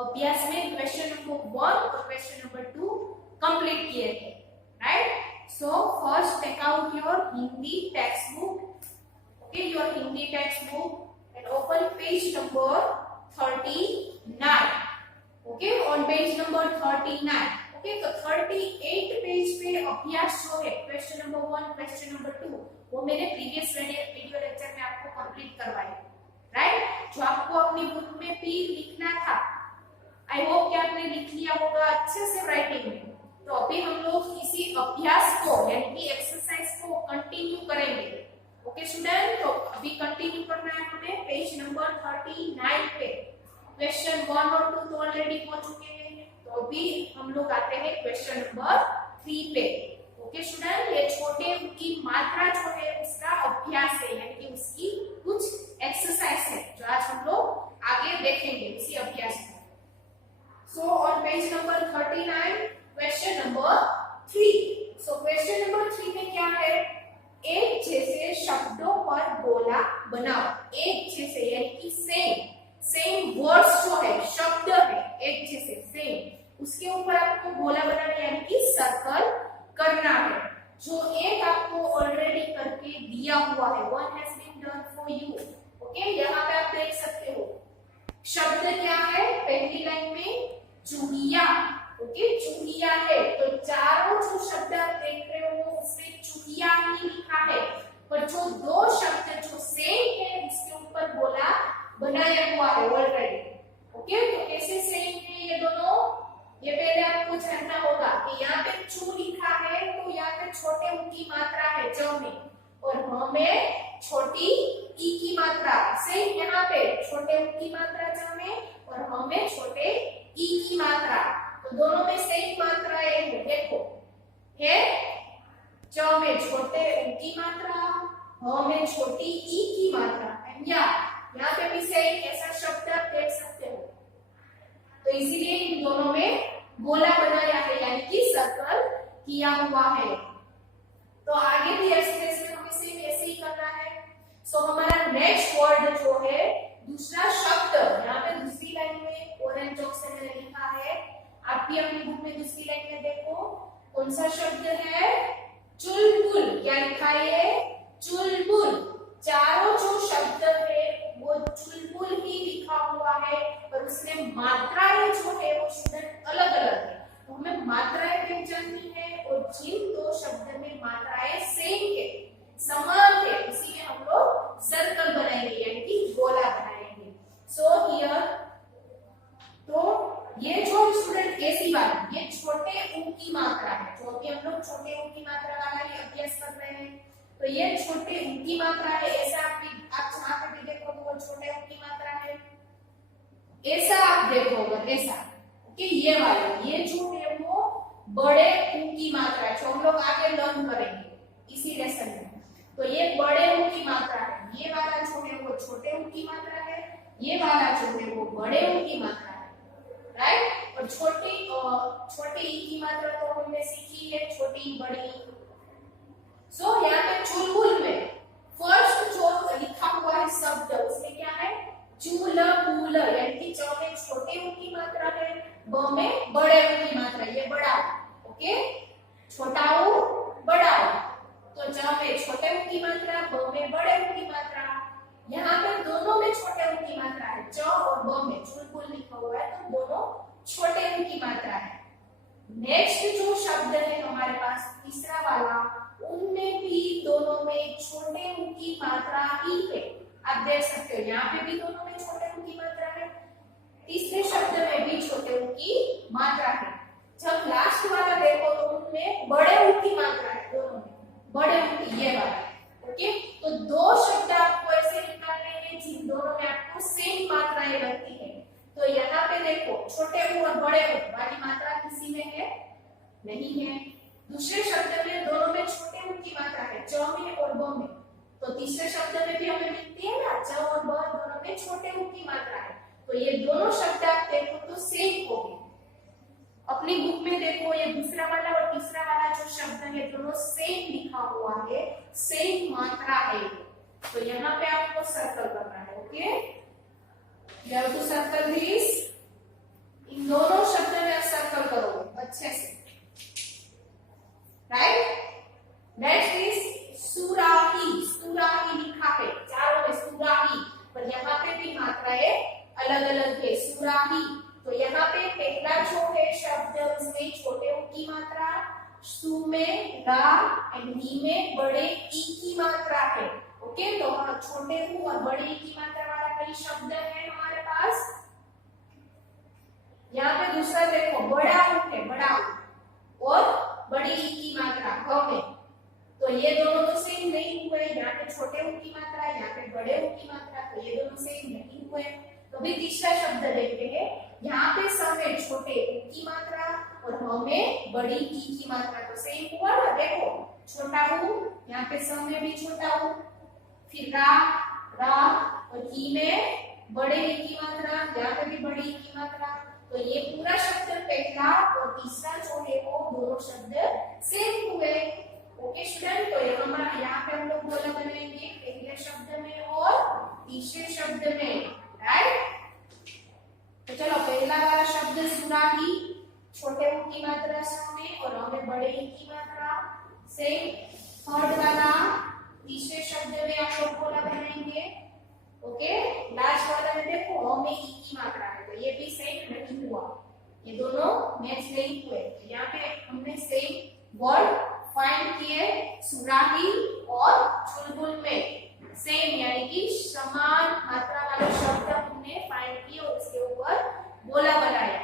अभ्यास में question number 1 और क्वेश्चन नंबर 2 कंप्लीट किए थे, right? So first take out your Hindi textbook, okay, your Hindi textbook and open page number 39, okay, on page number 39, okay. तो 38 page पे अभ्यास जो है क्वेश्चन नंबर 1, क्वेश्चन नंबर 2 वो मैंने प्रीवियस वीडियो लेक्चर में आपको कंप्लीट करवाया, राइट? जो आपको अपनी बुक में भी लिखना था, आई होप कि आपने लिख लिया होगा अच्छे से राइटिंग में। तो अभी हम लोग इसी अभ्यास को यानी कि एक्सरसाइज को कंटिन्यू करेंगे, ओके स्टूडेंट। तो अभी कंटिन्यू करना है हमें पेज नंबर 39 पे। क्वेश्चन 1 और 2 तो ऑलरेडी हो चुके हैं, तो अभी हम लोग आते हैं क्वेश्चन नंबर 3 पे, ओके स्टूडेंट। ये छोटे की मात्रा जो है उसका अभ्यास है, यानी कि उसकी कुछ एक्सरसाइज है जो आज हम लोग आगे देखेंगे इसी अभ्यास में। So on page number 39 question number 3। So question number 3 में क्या है, एक जैसे शब्दों पर गोला बनाओ। एक जैसे यानी कि सेम वर्ड्स जो है, शब्द है एक जैसे सेम, उसके ऊपर आपको गोला बनाना यानी कि सर्कल करना है। जो एक आपको ऑलरेडी करके दिया हुआ है, one has been done for you, okay. यहाँ पे आप देख सकते हो शब्द क्या है, पहली लाइन में चूहिया, ओके, चूहिया है। तो चारों जो शब्द आप देख रहे हो उसमें चूहिया ही लिखा है, पर जो दो शब्द जो सेम है उसके ऊपर गोला बनाया हुआ है ऑलरेडी, ओके। तो कैसे सेम है ये दोनों, ये पहले आपको जानना होगा कि यहाँ पे चू लिखा है तो यहाँ पे छोटे ऊ की मात्रा है च में, और ह में छोटी ई की मात्रा। सेम यहाँ पे छोटे ऊ की मात्रा च में और ह में छोटे ई की मात्रा, तो दोनों में सेम मात्राएं है। देखो है च में छोटे ऊ की मात्रा, ह में छोटी ई की मात्रा, यहाँ पे भी सेम ऐसा शब्द आप देख सकते हो। तो इसीलिए इन दोनों में गोला बनाया है यानी कि सर्कल किया हुआ है। तो आगे भी एक्सरसाइज में हमें सेम ऐसे ही करना है। सो हमारा नेक्स्ट वर्ड जो है, दूसरा शब्द, यहाँ पे दूसरी लाइन में ऑरेंज चौक से मैंने लिखा है, आप भी अपनी बुक में दूसरी लाइन में देखो कौन सा शब्द है, चुलबुल। क्या लिखा है, चुलबुल। चारों जो शब्द है वो चुलबुल ही लिखा हुआ है, पर उसमें मात्राएं जो है वो स्टूडेंट अलग अलग है। तो हमें मात्राएं पहचाननी है, और जिन दो शब्द में मात्राएं सेम है, समान है, उसी में हम लोग सर्कल बनाएंगे यानी कि गोला बनाएंगे। सो हियर, तो ये जो स्टूडेंट ऐसी बात, ये छोटे ऊ की मात्रा है, जो अभी हम लोग छोटे ऊ की मात्रा वाला ही अभ्यास कर रहे हैं। तो ये छोटे ऊ की मात्रा है, ऐसा आप जहाँ पे भी देखो तो वो छोटे ऊ की मात्रा है, ऐसा आप देखोगे ऐसा, ओके। ये वाला, ये जो है वो बड़े ऊ की मात्रा है, जो हम लोग आगे लर्न करेंगे इसी लेसन में। तो ये बड़े ऊ की मात्रा है, ये वाला जो है वो छोटे ऊ की मात्रा है, ये वाला जो है वो बड़े ऊ की मात्रा है, राइट। और छोटी ई की मात्रा तो हमने सीखी है, छोटी बड़ी। सो यहाँ पे चुलबुल में फर्स्ट जो लिखा हुआ है शब्द, उसमें क्या है, चूलबुल, यानी कि च में छोटे ऊ की मात्रा है, ब में बड़े ऊ की मात्रा, ये बड़ा, ओके, छोटा ऊ बड़ा ऊ। तो च में छोटे ऊ की मात्रा, ब में बड़े ऊ की मात्रा। यहाँ पे दोनों में छोटे ऊ की मात्रा है, च और ब में चुलबुल लिखा हुआ है, तो दोनों छोटे ऊ की मात्रा है। नेक्स्ट जो शब्द है हमारे पास तीसरा वाला, उनमें भी दोनों में छोटे ऊ की मात्रा ही है, आप देख सकते हो यहाँ पे भी दोनों में छोटे ऊ की मात्रा है, तीसरे शब्द में भी छोटे ऊ की मात्रा है। जब लास्ट वाला देखो तो उनमें बड़े ऊ की मात्रा है, दोनों में बड़े ऊ की, ये वाला, ओके। तो दो शब्द आपको ऐसे निकालने हैं जिन दोनों में आपको सेम मात्राएं लगती है। तो यहाँ पे देखो छोटे ऊ और बड़े ऊ वाली मात्रा किसी में है, नहीं है। दूसरे शब्द में दोनों में छोटे ऊ की मात्रा है, च में और ब में। तो तीसरे शब्द में भी हमें मिलती है ना, च और ब दोनों में छोटे ऊ की मात्रा है। तो ये दोनों शब्द आप देखो तो सेम हो गए। अपनी बुक में देखो, ये दूसरा वाला और तीसरा वाला जो शब्द है दोनों सेम लिखा हुआ है, सेम मात्रा है। तो यहाँ पे आपको सर्कल करना है, okay. You have to circle this इन दोनों शब्द में सर्कल करो अच्छे से, राइट। नेक्स्ट इज सुराही, सुराही लिखा है चारों में सुराही, पर यहाँ पे भी मात्राएं अलग अलग है। सुराही, तो यहाँ पे पहला जो है शब्द उसमें छोटे ऊ की मात्रा, सु में रा एंड ही में बड़े ई की मात्रा है। ओके, तो छोटे ऊ और बड़े ई की मात्रा वाला कई शब्द है हमारे पास। यहाँ पे दूसरा देखो बड़ा ऊ है, बड़ा ऊ और बड़ी ई की मात्रा ह में, तो ये दोनों तो सेम नहीं हुए। यहाँ पे छोटे ऊ की मात्रा, यहाँ पे बड़े ऊ की मात्रा, तो ये दोनों सेम नहीं हुए। तो भी तीसरा शब्द देखते हैं, यहाँ पे स में छोटे ऊ की मात्रा और ह में बड़ी ई की मात्रा, तो सेम हुआ ना। देखो छोटा ऊ, यहाँ पे स में भी छोटा ऊ, फिर रा, रा और ही में बड़े ई की मात्रा, यहाँ पे भी बड़ी ई की मात्रा, तो ये पूरा शब्द पहला और तीसरा जो है वो दोनों शब्द सेम हुए। ओके स्टूडेंट, तो यहाँ पे हम लोग बोला बनाएंगे पहले शब्द में और तीसरे शब्द में, राइट। तो चलो पहला वाला शब्द सुराही, छोटे ऊ की मात्रा स में और हमें बड़े ई की मात्रा सेम। थर्ड वाला तीसरे शब्द में आप लोग बोला बनाएंगे। ओके, लास्ट वाला में देखो हमें ई की मात्रा है, तो ये भी सेम नहीं हुआ, ये दोनों मैच नहीं हुए। तो यहाँ पे हमने सेम वर्ड फाइंड किए, सुराही और चुलबुल में सेम यानी कि समान मात्रा वाले शब्द हमने फाइंड किए और उसके ऊपर बोला बनाया।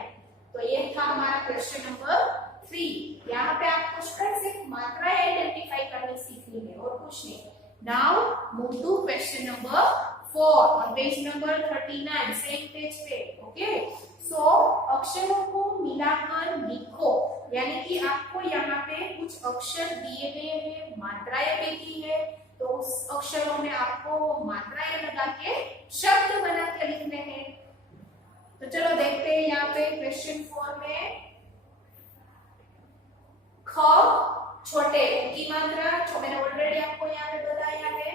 तो ये था हमारा क्वेश्चन नंबर 3। यहाँ पे आपको सिर्फ मात्राएं आइडेंटिफाई करनी सीखनी है और कुछ नहीं। Now move to question number 4 on page number 39, same page पे। ओके, सो अक्षरों को मिलाकर लिखो, यानी कि आपको यहाँ पे कुछ अक्षर दिए गए हैं, मात्राएं भी दी है, तो उस अक्षरों में आपको मात्राएं लगा के शब्द बना के लिखने हैं। तो चलो देखते हैं यहाँ पे क्वेश्चन 4 में ख छोटे ऊ की मात्रा, जो मैंने ऑलरेडी आपको यहाँ पे बताया है,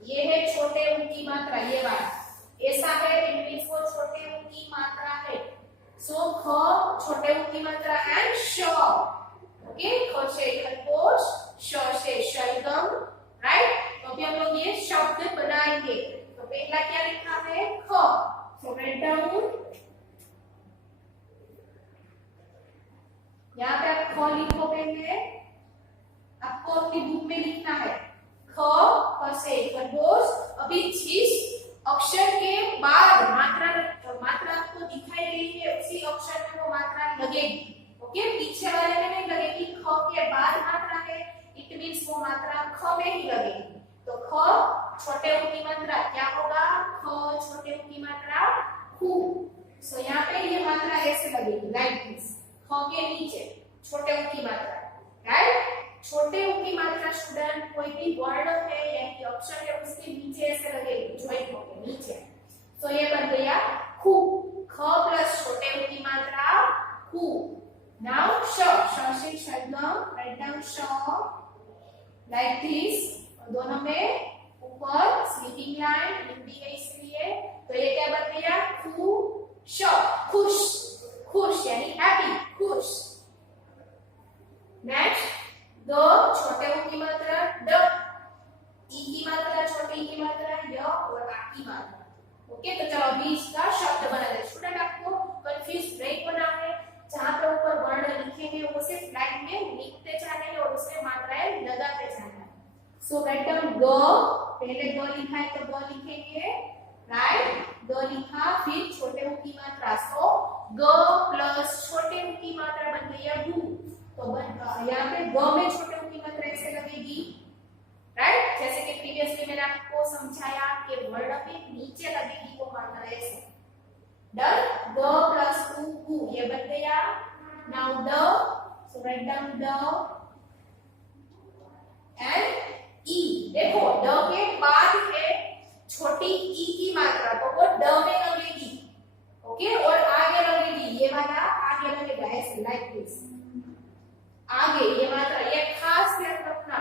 ये है छोटे ऊ की मात्रा, ये वाला ऐसा है, इट मींस वो छोटे ऊ की मात्रा है। सो ख छोटे ऊ की मात्रा एंड श। ओके, ख से खरगोश, श से शलगम, राइट। तो अभी हम लोग ये शब्द बनाएंगे। तो पहला क्या लिखा है, ख। सो राइट डाउन, यहाँ पे आप ख लिखो, पहले आपको अपनी बुक में लिखना है ख से खरगोश। अभी जिस अक्षर के बाद मात्रा आपको दिखाई गई है उसी अक्षर में वो मात्रा लगेगी। ओके, पीछे वाले में नहीं लगेगी, ख के बाद मात्रा है, इट मींस वो मात्रा ख में ही लगेगी। तो ख छोटे ऊ की मात्रा क्या होगा, ख छोटे ऊ की मात्रा खू। सो यहाँ पे ये मात्रा ऐसे लगेगी, लाइक दिस, ख के नीचे छोटे ऊ की मात्रा, राइट। छोटे ऊ की मात्रा स्टूडेंट कोई भी वर्ण है या अक्षर है उसके नीचे ऐसे लगेगी, ज्वाइंट होके नीचे। तो ये बन गया खू, ख प्लस छोटे ऊ की मात्रा खू। नाउ श, श से शलगम, राइट डाउन श लाइक दिस, दोनों में ऊपर स्लीपिंग लाइन हिंदी है इसलिए, तो ये क्या बन गया, खू श, खुश, खुश यानी हैप्पी, खुश। नेक्स्ट द छोटे ऊ की मात्रा ड, ई की मात्रा छोटे ई की मात्रा य और आ की मात्रा। ओके, तो चलो अभी इसका शब्द बना दे। स्टूडेंट आपको कंफ्यूज नहीं होना है, जहां पर ऊपर वर्ण लिखे हैं वो सिर्फ लाइन में लिखते जाना है और उसमें मात्राएं लगाते जाना है। सो राइट डाउन ग, पहले ग लिखा है तो ग लिखेंगे, राइट। ग लिखा, फिर छोटे ऊ की मात्रा, सो ग प्लस छोटे ऊ की मात्रा बन गई गु। तो यहाँ पे ग में छोटे ऊ की मात्रा ऐसे लगेगी, राइट। जैसे कि प्रीवियसली मैंने आपको समझाया कि वर्ण पे नीचे लगेगी वो मात्रा ऐसे। डन, ग प्लस ऊ गु, ये बन गया। Now the, so write down the and E. देखो ड के बाद है छोटी ई की मात्रा, तो वो ड में लगेगी, ओके, और आगे लगेगी, ये वाला आगे लगेगा ऐसे, लाइक दिस, आगे ये मात्रा, ये खास ध्यान रखना,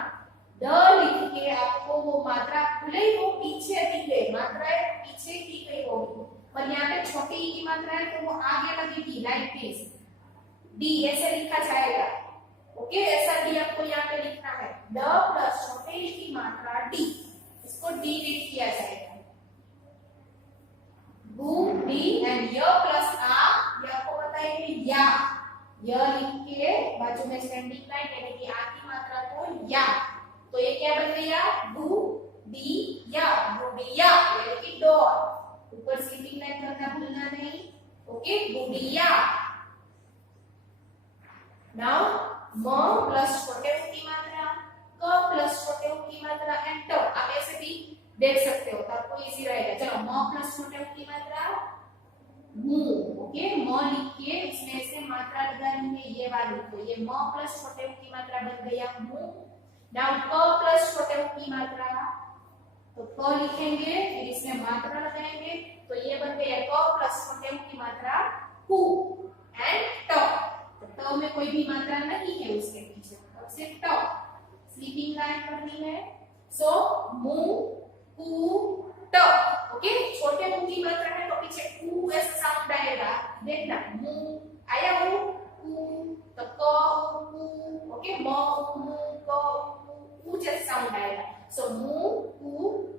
ड लिख के आपको वो मात्रा खुले वो पीछे दी गई, मात्राएं पीछे दी गई होगी, पर यहाँ पे छोटी ऐसे लिखा जाएगा। ओके, ऐसा डी आपको यहाँ पे लिखना है, ड प्लस छोटे ई की मात्रा डी, इसको डी रीड किया जाएगा। गु डी एंड य प्लस आ, य को बताएंगे या, य लिख के बाजू में स्टैंडिंग लाइन यानी कि आ की मात्रा को या, तो ये क्या बन गया, गु डी या, गुड़िया यानी कि डॉल, ऊपर स्लीपिंग लाइन करना भूलना नहीं। ओके, गुड़िया। नाउ म प्लस छोटे ऊ की मात्रा, क प्लस छोटे ऊ की मात्रा एंड ट, आप ऐसे भी देख सकते हो तो आपको इजी रहेगा। चलो, म प्लस छोटे ऊ की मात्रा मु। ओके, म लिख के इसमें से मात्रा लगानी है ये वाली, तो ये म प्लस छोटे ऊ की मात्रा बन गया मु। नाउ क प्लस छोटे ऊ की मात्रा, तो क लिखेंगे फिर इसमें मात्रा लगाएंगे, तो ये बन गया क प्लस छोटे ऊ की मात्रा कु एंड ट, तो में कोई भी मात्रा नहीं है उसके पीछे, अब सिर्फ ट स्लीपिंग लाइन करनी है। सो मु कु ट। ओके, छोटे मु की मात्रा है तो पीछे कु ऐसा साउंड आएगा, देखना मु आया वो कु, तो क कु। ओके, म मु क कु जैसा साउंड आएगा। सो मु कु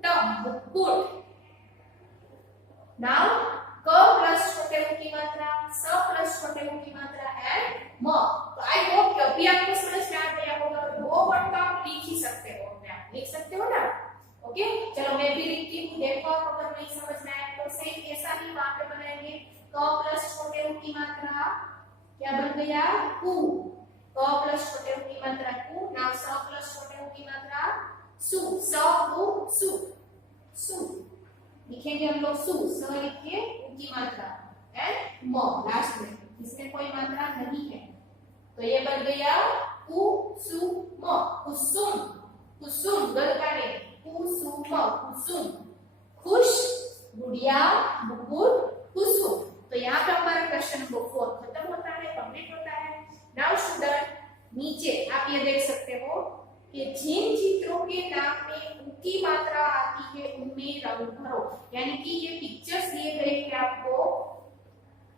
ट, मुकुट। नाउ क प्लस छोटे ऊ की मात्रा, स प्लस छोटे ऊ की मात्रा एंड म। तो आई होप कि अभी आपको समझ में आ गया होगा, तो दो वर्ड तो आप लिख ही सकते हो, आप लिख सकते हो ना। ओके, चलो मैं भी लिखती हूँ, देखो आप अगर नहीं समझ में आए तो सेम ऐसा ही वहां पे बनाएंगे। क प्लस छोटे ऊ की मात्रा क्या बन गया, कु, क प्लस छोटे ऊ की मात्रा कु। नाउ स प्लस छोटे ऊ की मात्रा सु, स उ सु, सु लिखेंगे हम लोग, सु, स लिखिए ऊ की मात्रा एंड म लास्ट में, इसमें कोई मात्रा नहीं है, तो ये बन गया कुसुम, कुसुम, कुसुम गलता नहीं, कुसुम, कुसुम। खुश, गुड़िया, मुकुट, कुसुम। तो यहाँ पे हमारा क्वेश्चन नंबर 4 खत्म होता है, कंप्लीट होता है। नाउ स्टूडेंट, नीचे आप ये देख सकते हो कि जिन चित्रों के नाम में उ की मात्रा आती है उनमें रंग भरो, यानी कि ये पिक्चर्स दिए गए हैं आपको,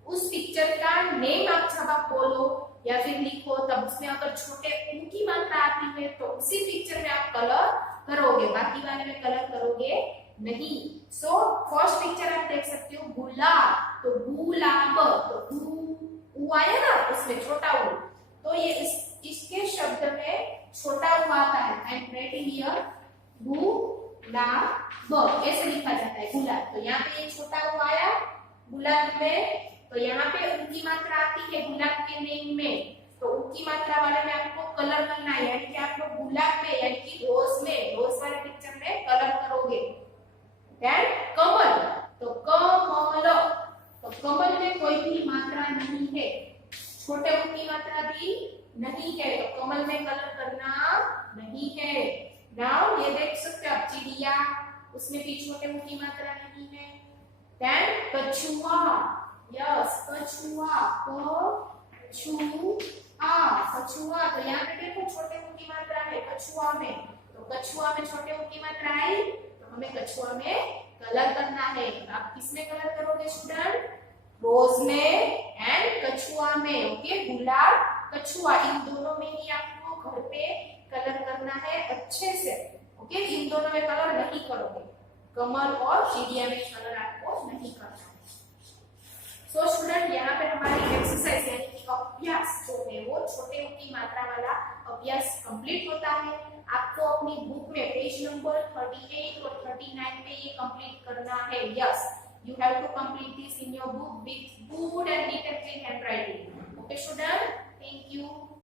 उस पिक्चर का नेम आप जब आप बोलो या फिर लिखो तब उसमें अगर छोटे उ की मात्रा आती है तो उसी पिक्चर में आप कलर करोगे, बाकी वाले में कलर करोगे नहीं। सो फर्स्ट पिक्चर आप देख सकते हो गुलाब, तो गुलाब, तो उ आया ना उसमें छोटा उ, तो ये इसके शब्द में छोटा उ आता है। आई एम राइटिंग हियर गुलाब, ऐसे लिखा जाता है गुलाब, तो यहाँ पे ये छोटा उ आया गुलाब में, तो यहाँ पे उ की मात्रा आती है गुलाब के नेम में, तो उ की मात्रा वाले में आपको कलर करना है, यानी कि आप लोग गुलाब में यानी कि रोज में, रोज वाले पिक्चर में कलर करोगे। देन कमल, तो कमल, तो कमल में कोई भी मात्रा नहीं है, छोटे उ की मात्रा भी नहीं है, तो कमल में कलर करना नहीं है। नाउ ये देख सकते हो आप चिड़िया, उसमें भी छोटे उ की मात्रा नहीं है। देन कछुआ, यस कछुआ, कछुआ, तो यहाँ पे देखो छोटे उ की मात्रा है कछुआ में, तो कछुआ में छोटे उ की मात्रा आई, तो हमें कछुआ में कलर करना है। आप किसमें कलर करोगे स्टूडेंट, रोज में एंड कछुआ में। ओके, गुलाब, कछुआ, इन दोनों में ही आपको घर पे कलर करना है अच्छे से। ओके, इन दोनों में कलर नहीं करोगे, कमल और चिड़िया में कलर आपको नहीं करना है। सो स्टूडेंट, यहाँ पे हमारी एक्सरसाइज यानी कि अभ्यास जो है वो छोटे उ की मात्रा वाला अभ्यास कंप्लीट होता है। आपको अपनी बुक में पेज नंबर 38 और 39 पे ये कंप्लीट करना है। Yes, you have to complete this in your book with good and neat and clean handwriting. Okay student, thank you.